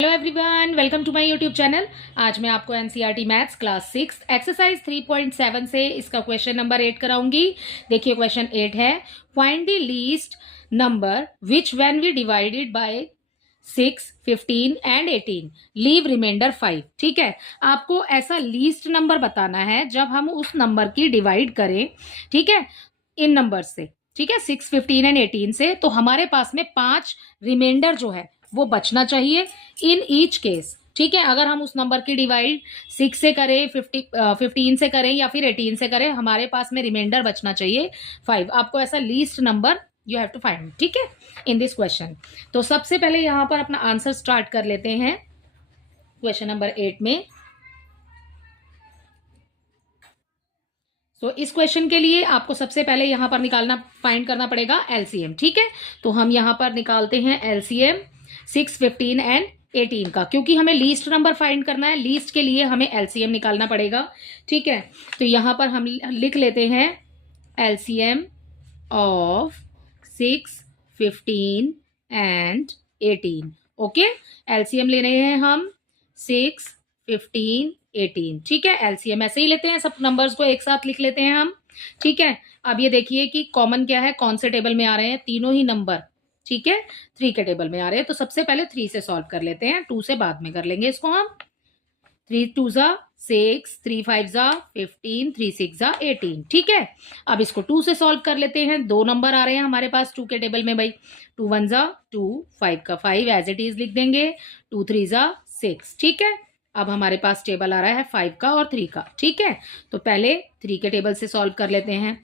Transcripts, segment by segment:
Hello everyone, welcome to my YouTube channel. आज मैं आपको एनसीईआरटी मैथ्स क्लास 6 एक्सरसाइज 3.7 से इसका क्वेश्चन नंबर 8 कराऊंगी। देखिए क्वेश्चन 8 है, find the least number which when we divided by 6, 15 and 18 leave remainder 5। ठीक है, आपको ऐसा लीस्ट नंबर बताना है जब हम उस नंबर की डिवाइड करें, ठीक है, इन नंबर से। ठीक है, 6, 15 एंड 18 से, तो हमारे पास में 5 रिमाइंडर जो है वो बचना चाहिए इन ईच केस। ठीक है, अगर हम उस नंबर की डिवाइड 6 से करें, 15 से करें या फिर 18 से करें, हमारे पास में रिमाइंडर बचना चाहिए 5। आपको ऐसा least number you have to find, ठीक है, इन दिस क्वेश्चन। तो सबसे पहले यहां पर अपना आंसर स्टार्ट कर लेते हैं क्वेश्चन नंबर 8 में। तो इस क्वेश्चन के लिए आपको सबसे पहले यहां पर फाइंड करना पड़ेगा एलसीएम। ठीक है, तो हम यहां पर निकालते हैं एलसीएम 6, 15 एंड 18 का, क्योंकि हमें लीस्ट नंबर फाइंड करना है। लीस्ट के लिए हमें एलसीएम निकालना पड़ेगा। ठीक है, तो यहां पर हम लिख लेते हैं LCM of 6, 15 and 18। Okay, LCM ले रहे हैं हम 6, 15, 18। ठीक है, एलसीएम ऐसे ही लेते हैं, सब नंबर्स को एक साथ लिख लेते हैं हम। ठीक है, अब ये देखिए कि कॉमन क्या है, कौन से टेबल में आ रहे हैं, तीनों ही नंबर। ठीक है, 3 के टेबल में आ रहे हैं, तो सबसे पहले 3 से सॉल्व कर लेते हैं, 2 से बाद में कर लेंगे इसको हम। 3 2 जा 6, 3 5 जा 15, 3 6 जा 18। ठीक है, अब इसको 2 से सॉल्व कर लेते हैं। 2 नंबर आ रहे हैं हमारे पास 2 के टेबल में भाई। 2 1 जा 2, 5 का 5 एज इट इज लिख देंगे। 2 3 जा 6। ठीक है, अब हमारे पास टेबल आ रहा है 5 का और 3 का। ठीक है, तो पहले 3 के टेबल से सॉल्व कर लेते हैं।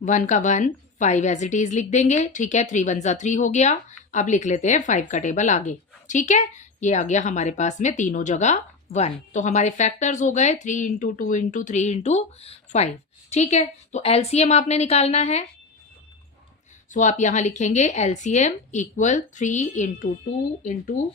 1 का 1, 5 एज इट इज लिख देंगे। ठीक है, 3 1 जा 3 हो गया। अब लिख लेते हैं 5 का टेबल आगे। ठीक है, ये आ गया हमारे पास में तीनों जगह 1। तो हमारे फैक्टर्स हो गए 3 इंटू 2 इंटू 3 इंटू 5। ठीक है, तो एलसीएम आपने निकालना है। सो आप यहां लिखेंगे LCM equal 3 into 2 into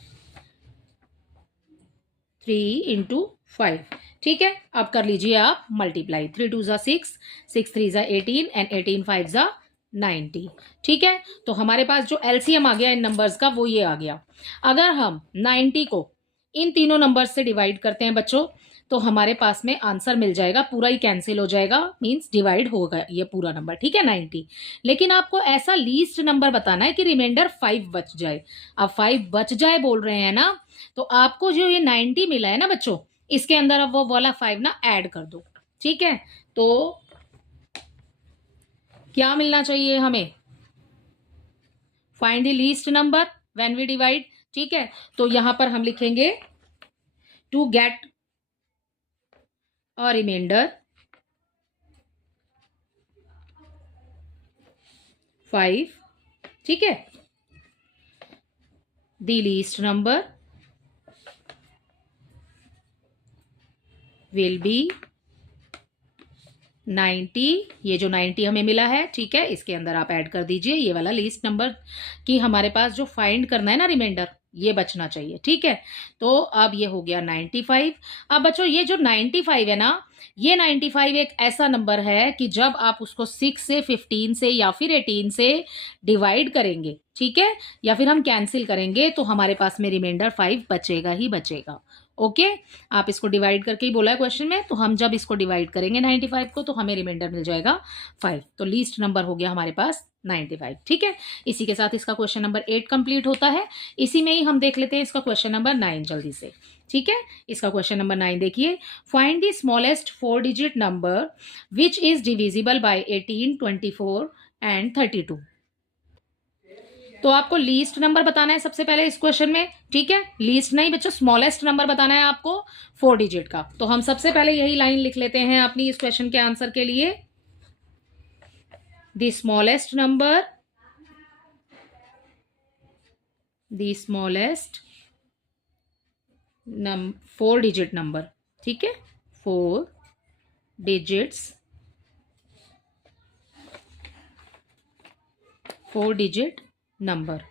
3 into 5। ठीक है, अब कर लीजिए आप मल्टीप्लाई। 3 2 जा 6, 6 3 जा 18 एंड 18 5 जा 90। ठीक है, तो हमारे पास जो एलसीएम आ गया इन नंबर्स का वो ये आ गया। अगर हम 90 को इन तीनों नंबर्स से डिवाइड करते हैं बच्चों, तो हमारे पास में आंसर मिल जाएगा, पूरा ही कैंसिल हो जाएगा, मींस डिवाइड होगा ये पूरा नंबर। ठीक है, 90। लेकिन आपको ऐसा लीस्ट नंबर बताना है कि रिमाइंडर 5 बच जाए। अब 5 बच जाए बोल रहे हैं ना, तो आपको जो ये 90 मिला है ना बच्चों, इसके अंदर अब वो वाला 5 ना ऐड कर दो। ठीक है, तो क्या मिलना चाहिए हमें, find the least number when we divide. ठीक है, तो यहां पर हम लिखेंगे टू गेट अ रिमाइंडर 5। ठीक है, the least number will be 90। ये जो 90 हमें मिला है, ठीक है, इसके अंदर आप ऐड कर दीजिए ये वाला लीस्ट नंबर कि हमारे पास जो फाइंड करना है ना रिमाइंडर, ये बचना चाहिए। ठीक है, तो अब ये हो गया 95। अब बच्चों ये जो 95 है ना, ये 95 एक ऐसा नंबर है कि जब आप उसको 6 से 15 से या फिर 18 से डिवाइड करेंगे, ठीक है, या फिर हम कैंसिल करेंगे, तो हमारे पास में रिमाइंडर 5 बचेगा ही बचेगा। ओके, आप इसको डिवाइड करके ही बोला है क्वेश्चन में, तो हम जब इसको डिवाइड करेंगे 95 को, तो हमें रिमाइंडर मिल जाएगा 5। तो लीस्ट नंबर हो गया हमारे पास 95। ठीक है, इसी के साथ इसका क्वेश्चन नंबर 8 कंप्लीट होता है। इसी में ही हम देख लेते हैं इसका क्वेश्चन नंबर 9 जल्दी से। ठीक है, इसका क्वेश्चन नंबर 9 देखिए, find the smallest 4 digit number which is divisible by 18, 24 and 32। तो आपको लीस्ट नंबर बताना है सबसे पहले इस क्वेश्चन में। ठीक है, लीस्ट नहीं बच्चों, स्मॉलेस्ट नंबर बताना है आपको 4 डिजिट का। तो हम सबसे पहले यही लाइन लिख लेते हैं अपनी इस क्वेश्चन के आंसर के लिए। The smallest number, the smallest 4 digit number. ठीक है, 4 डिजिट्स, 4 डिजिट नंबर।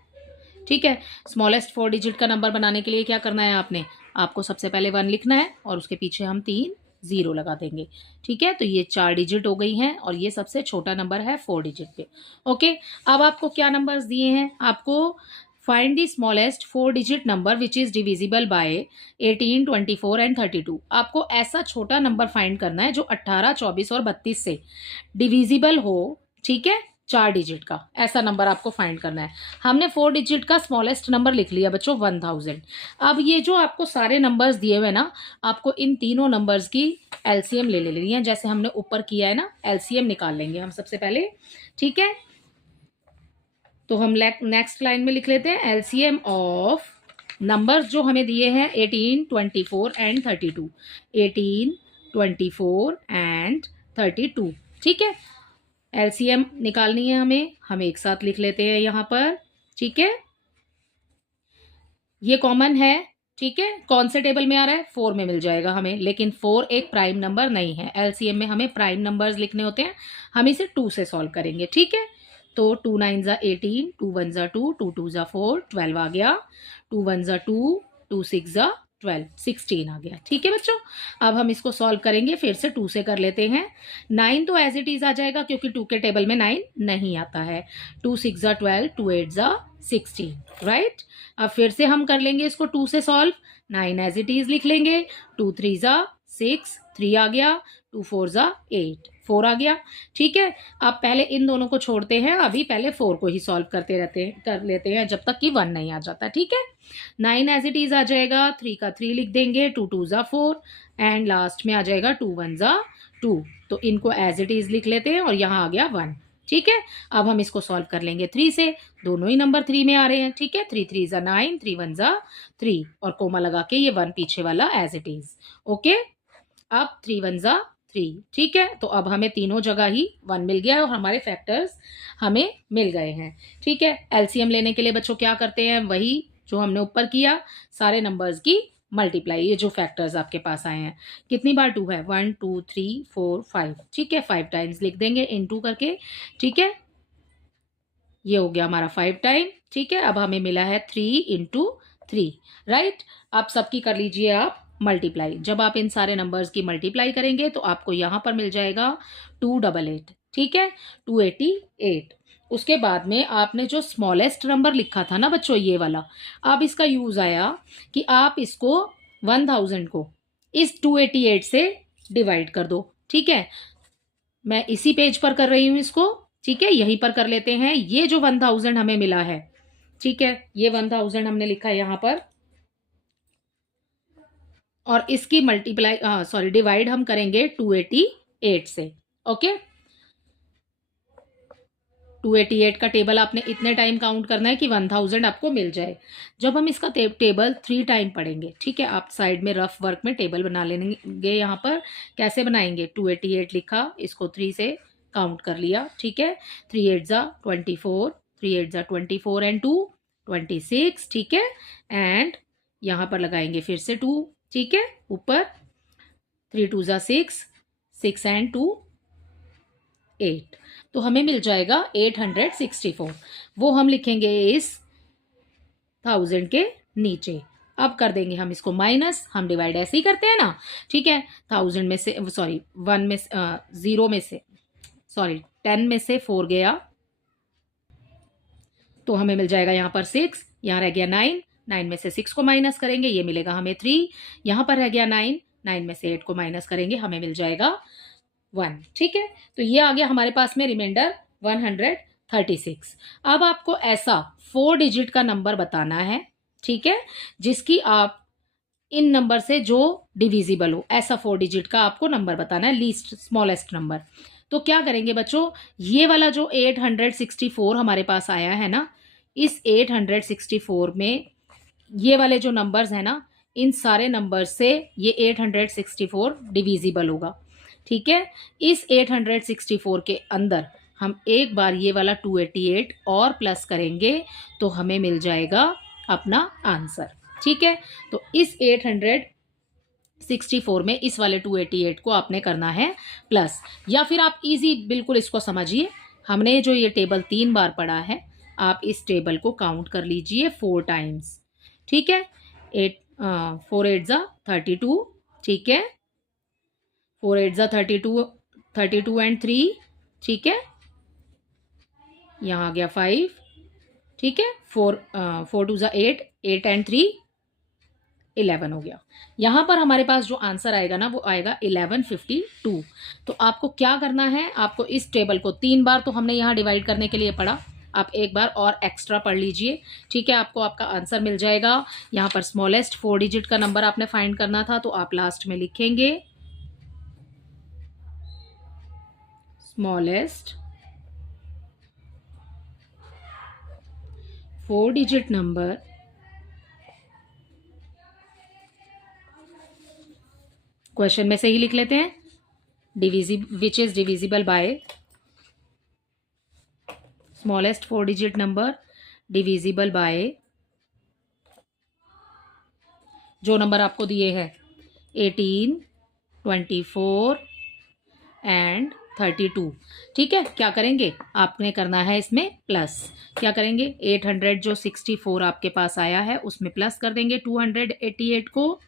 ठीक है, स्मॉलेस्ट 4 डिजिट का नंबर बनाने के लिए क्या करना है आपको सबसे पहले 1 लिखना है और उसके पीछे हम 3 0 लगा देंगे। ठीक है, तो ये 4 डिजिट हो गई हैं और ये सबसे छोटा नंबर है 4 डिजिट पे। ओके, अब आपको क्या नंबर्स दिए हैं, आपको find the smallest 4 digit number which is divisible by 18, 24 and 32। आपको ऐसा छोटा नंबर फाइंड करना है जो 18, 24 और 32 से डिविजिबल हो, ठीक है, 4 डिजिट का ऐसा नंबर आपको फाइंड करना है। हमने 4 डिजिट का स्मॉलेस्ट नंबर लिख लिया बच्चों 1000। अब ये जो आपको सारे नंबर्स दिए हुए ना, आपको इन तीनों नंबर्स की एलसीएम ले लेनी है, जैसे हमने ऊपर किया है ना, एलसीएम निकाल लेंगे हम सबसे पहले, ठीक है। तो हम नेक्स्ट लाइन में लिख लेते हैं एलसीएम ऑफ नंबर्स जो हमें दिए हैं 18, 24 एंड 32। 18, 24 एंड 32, ठीक है। एलसीएम निकालनी है हमें, हम एक साथ लिख लेते हैं यहाँ पर, ठीक है। ये कॉमन है, ठीक है। कौन से टेबल में आ रहा है? 4 में मिल जाएगा हमें, लेकिन 4 एक प्राइम नंबर नहीं है। एलसीएम में हमें प्राइम नंबर्स लिखने होते हैं, हम इसे 2 से सॉल्व करेंगे, ठीक है। तो 2 9 ज़ा 18, 2 1 ज़ा 2, 2 2 ज़ा 4, 12 आ गया। 2 1 ज़ा 2, 2 6 ज़ा 12, 16 आ गया, ठीक है बच्चों। अब हम इसको सॉल्व करेंगे, फिर से 2 से कर लेते हैं। 9 तो एज इट इज आ जाएगा क्योंकि 2 के टेबल में 9 नहीं आता है। 2 6 ज़ा 12, 2 8 ज़ा 16, राइट। अब फिर से हम कर लेंगे इसको 2 से सॉल्व। 9 एज इट इज लिख लेंगे। 2 3 ज़ा 6, 3 आ गया। 2 4 ज़ा 8, 4 आ गया, ठीक है। अब पहले इन दोनों को छोड़ते हैं, अभी पहले 4 को ही सॉल्व कर लेते हैं जब तक कि 1 नहीं आ जाता, ठीक है। 9 एज इट इज आ जाएगा। 3 का 3 लिख देंगे। 2 2 ज़ा 4 एंड लास्ट में आ जाएगा 2 1 ज़ा 2। तो इनको एज इट इज लिख लेते हैं और यहाँ आ गया 1, ठीक है। अब हम इसको सॉल्व कर लेंगे 3 से, दोनों ही नंबर 3 में आ रहे हैं, ठीक है। 3 3 ज़ा 9, 3 1 ज़ा 3 और कोमा लगा के ये 1 पीछे वाला एज इट इज, ओके। अब 3 1 ज़ा 3, ठीक है। तो अब हमें तीनों जगह ही 1 मिल गया और हमारे फैक्टर्स हमें मिल गए हैं, ठीक है। एलसीएम लेने के लिए बच्चों क्या करते हैं, वही जो हमने ऊपर किया, सारे नंबर्स की मल्टीप्लाई। ये जो फैक्टर्स आपके पास आए हैं, कितनी बार 2 है? 1 2 3 4 5, ठीक है। 5 टाइम्स लिख देंगे इनटू करके, ठीक है। ये हो गया हमारा 5 टाइम, ठीक है। अब हमें मिला है 3 इंटू 3, राइट। आप सबकी कर लीजिए आप मल्टीप्लाई। जब आप इन सारे नंबर्स की मल्टीप्लाई करेंगे तो आपको यहाँ पर मिल जाएगा 288, ठीक है, 288। उसके बाद में आपने जो स्मॉलेस्ट नंबर लिखा था ना बच्चों, ये वाला, अब इसका यूज आया कि आप इसको 1000 को इस 288 से डिवाइड कर दो, ठीक है। मैं इसी पेज पर कर रही हूं इसको, ठीक है। यहीं पर कर लेते हैं। ये जो 1000 हमें मिला है, ठीक है, ये 1000 हमने लिखा है यहां पर, और इसकी मल्टीप्लाई सॉरी डिवाइड हम करेंगे 288 से, ओके। 288 का टेबल आपने इतने टाइम काउंट करना है कि 1000 आपको मिल जाए। जब हम इसका टेबल 3 टाइम पढ़ेंगे, ठीक है, आप साइड में रफ वर्क में टेबल बना लेंगे। यहाँ पर कैसे बनाएंगे? 288 लिखा, इसको 3 से काउंट कर लिया, ठीक है। 3 8 ज़ा 24, 3 8 ज़ा 24 एंड 2 26, ठीक है। एंड यहाँ पर लगाएंगे फिर से 2, ठीक है, ऊपर। 3 2 ज़ा 6, 6 एंड 2 8, तो हमें मिल जाएगा 864। वो हम लिखेंगे इस 1000 के नीचे। अब कर देंगे हम इसको माइनस, हम डिवाइड ऐसे ही करते हैं ना, ठीक है। 1000 में से सॉरी 1 में 0 में से सॉरी 10 में से 4 गया, तो हमें मिल जाएगा यहाँ पर 6, यहाँ रह गया 9, 9 में से 6 को माइनस करेंगे, ये मिलेगा हमें 3, यहाँ पर रह गया 9, 9 में से 8 को माइनस करेंगे, हमें मिल जाएगा 1, ठीक है। तो ये आ गया हमारे पास में रिमाइंडर 136। अब आपको ऐसा 4 डिजिट का नंबर बताना है, ठीक है, जिसकी आप इन नंबर से जो डिविजिबल हो, ऐसा 4 डिजिट का आपको नंबर बताना है, लीस्ट स्मॉलेस्ट नंबर। तो क्या करेंगे बच्चों, ये वाला जो 864 हमारे पास आया है ना, इस 864 में ये वाले जो नंबर्स हैं ना, इन सारे नंबर्स से ये 864 डिविजिबल होगा, ठीक है। इस 864 के अंदर हम एक बार ये वाला 288 और प्लस करेंगे तो हमें मिल जाएगा अपना आंसर, ठीक है। तो इस 864 में इस वाले 288 को आपने करना है प्लस, या फिर आप इजी बिल्कुल इसको समझिए, हमने जो ये टेबल 3 बार पढ़ा है, आप इस टेबल को काउंट कर लीजिए 4 टाइम्स, ठीक है। 4 8 ज़ा 32, ठीक है। 4 8 ज़ा 32, 32 एंड 3, ठीक है। यहाँ आ गया 5, ठीक है, 4 2 8, 8 एंड 3 11 हो गया। यहाँ पर हमारे पास जो आंसर आएगा ना वो आएगा 1152। तो आपको क्या करना है, आपको इस टेबल को 3 बार तो हमने यहाँ डिवाइड करने के लिए पढ़ा, आप एक बार और एक्स्ट्रा पढ़ लीजिए। ठीक है, आपको आपका आंसर मिल जाएगा। यहाँ पर स्मॉलेस्ट 4 डिजिट का नंबर आपने फाइंड करना था, तो आप लास्ट में लिखेंगे स्मॉलेस्ट 4 डिजिट नंबर क्वेश्चन में से ही लिख लेते हैं, which is divisible by smallest 4 digit number divisible by जो नंबर आपको दिए हैं 18, 24 एंड 32। ठीक है, क्या करेंगे, आपने करना है इसमें प्लस। क्या करेंगे, 800 जो 64 आपके पास आया है उसमें प्लस कर देंगे 288 को।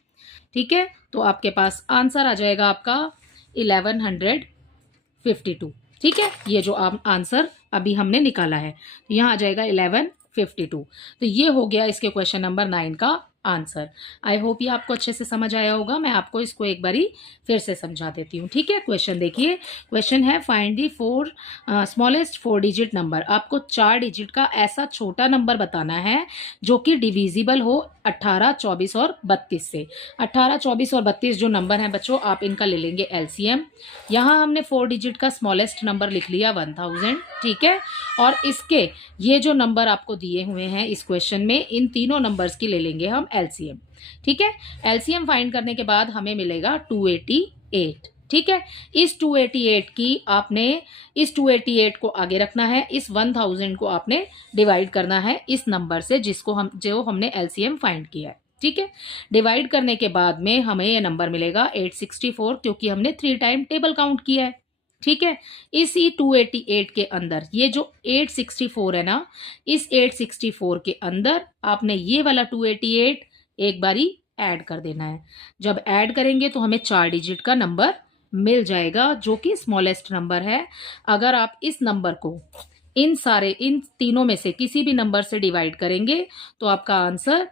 ठीक है, तो आपके पास आंसर आ जाएगा आपका 1152। ठीक है, ये जो आंसर अभी हमने निकाला है, तो यहाँ आ जाएगा 1152। तो ये हो गया इसके क्वेश्चन नंबर 9 का आंसर। आई होप ये आपको अच्छे से समझ आया होगा। मैं आपको इसको एक बारी फिर से समझा देती हूँ। ठीक है, क्वेश्चन देखिए, क्वेश्चन है find the smallest 4 digit number. आपको 4 डिजिट का ऐसा छोटा नंबर बताना है जो कि डिविजिबल हो 18, 24 और 32 से। 18, 24 और 32 जो नंबर हैं बच्चों, आप इनका ले लेंगे एलसीएम। यहाँ हमने 4 डिजिट का स्मॉलेस्ट नंबर लिख लिया 1000। ठीक है, और इसके ये जो नंबर आपको दिए हुए हैं इस क्वेश्चन में, इन तीनों नंबर्स की ले लेंगे हम एलसीएम। ठीक है, एलसीएम फाइंड करने के बाद हमें मिलेगा 288। ठीक है, इस 288 की आपने इस 288 को आगे रखना है, इस 1000 को आपने डिवाइड करना है इस नंबर से जो हमने एलसीएम फाइंड किया है। ठीक है, डिवाइड करने के बाद में हमें ये नंबर मिलेगा 864, क्योंकि हमने 3 टाइम टेबल काउंट किया है। ठीक है, इसी 288 के अंदर ये जो 864 है ना, इस 864 के अंदर आपने ये वाला 288 एक बारी ऐड कर देना है। जब ऐड करेंगे तो हमें 4 डिजिट का नंबर मिल जाएगा जो कि स्मॉलेस्ट नंबर है। अगर आप इस नंबर को इन तीनों में से किसी भी नंबर से डिवाइड करेंगे तो आपका आंसर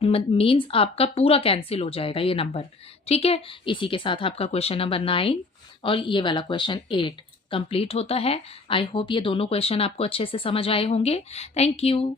मीन्स आपका पूरा कैंसिल हो जाएगा ये नंबर। ठीक है, इसी के साथ आपका क्वेश्चन नंबर 9 और ये वाला क्वेश्चन 8 कंप्लीट होता है। आई होप ये दोनों क्वेश्चन आपको अच्छे से समझ आए होंगे। Thank you.